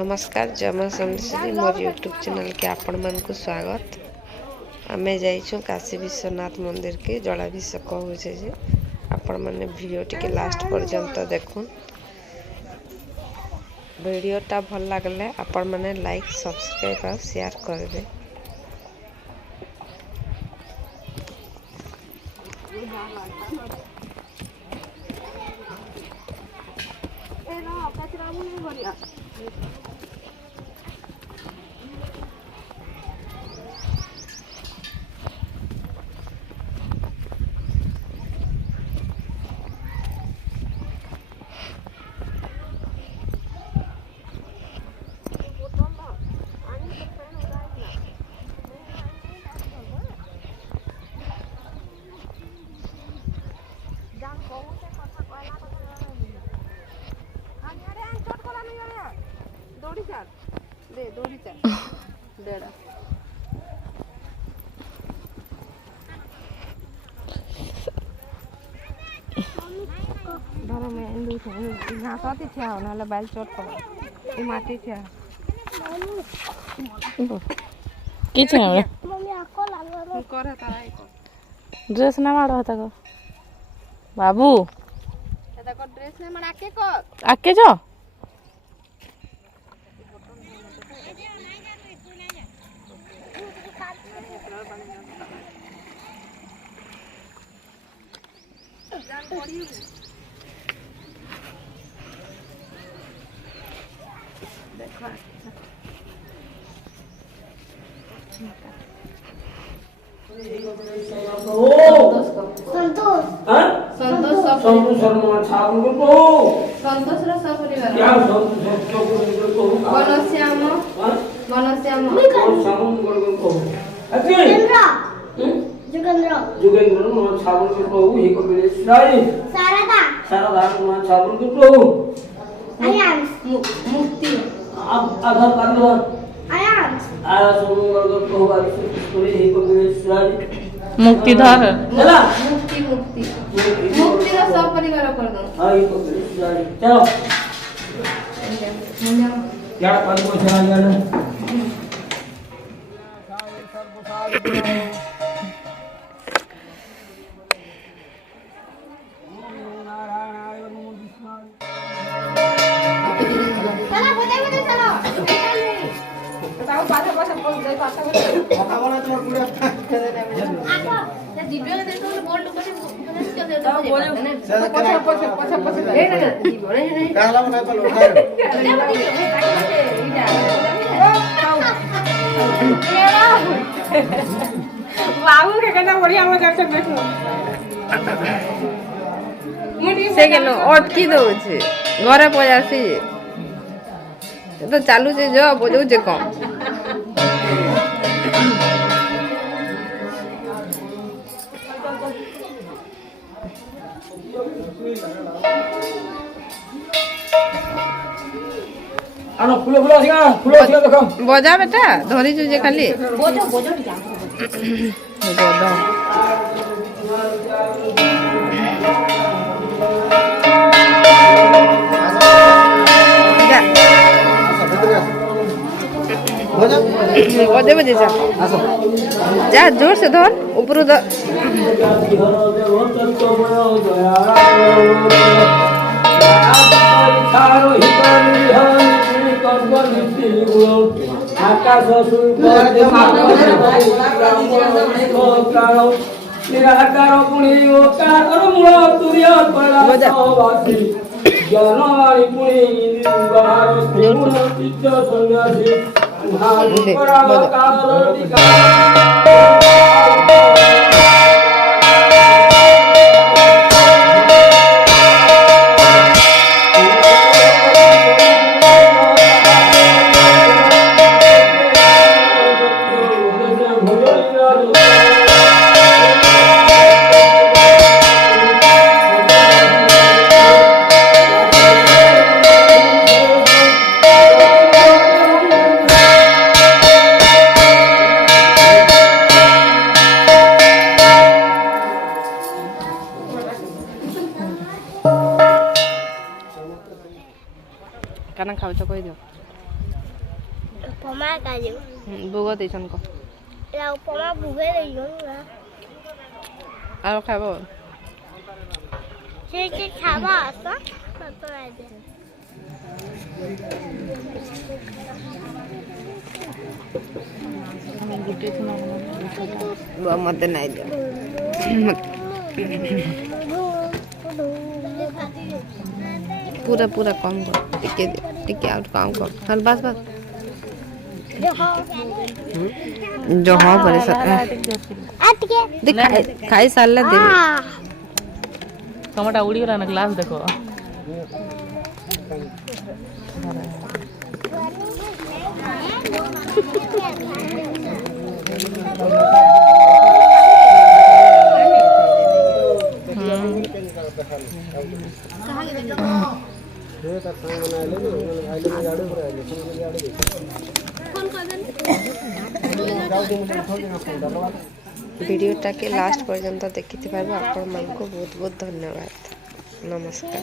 नमस्कार जमा समझी मोर यूट्यूब चैनल के आपण मन को स्वागत। आमे जाइछो काशी विश्वनाथ मंदिर के जलाभिषेक होइछे जे आपण माने वीडियो टिके लास्ट पर्यंत देखुन। वीडियोटा भल लागले आपण माने लाइक सब्सक्राइब और शेयर करबे। ड्रेस ना मारो तक बाबू ड्रेस ना मार आके जो मुक्तिधर मुक्ति मुक्ति मुक्ति रा सब परिवार कर दो। हां ये चलो यार पानी को चला जाना चला बोले बोले चलो बताओ पाछा पाछा बोल जाई पाछा बोल खावाना तो पूरा आको या जीवन में देखो बोल तो पछे क्या दे दो बोले पाछा पाछा पाछा पाछा ए ना जीवन नहीं काला बना तो लोटा बाबू के कहना बढ़िया मजा से देखो से केनो अटकी दो छे घरे पजासी तो चालू छे जो बजौ छे कम आनो फुलो देखो बजा बेटा धरी छु जे खाली बोझो बोझो जा बजा बजे बजे जा जोर से धर ऊपर धर କାଣା ଖାଉଛ କହିଦିଅ। उपमा काजू भोग देछन को या उपमा भुगे रहियो ना आरो खाबो से खाबा आसा तो आजे मत नहीं दे पूरा पूरा कम कर टिके आउट काम कर हाँ बस बस जो हाँ बड़े सर देख खाई साल दे टमाटा उड़ी गला ना ग्लास देखो वीडियोटा के लास्ट पर्यंत देखि आपण मन को बहुत बहुत धन्यवाद नमस्कार।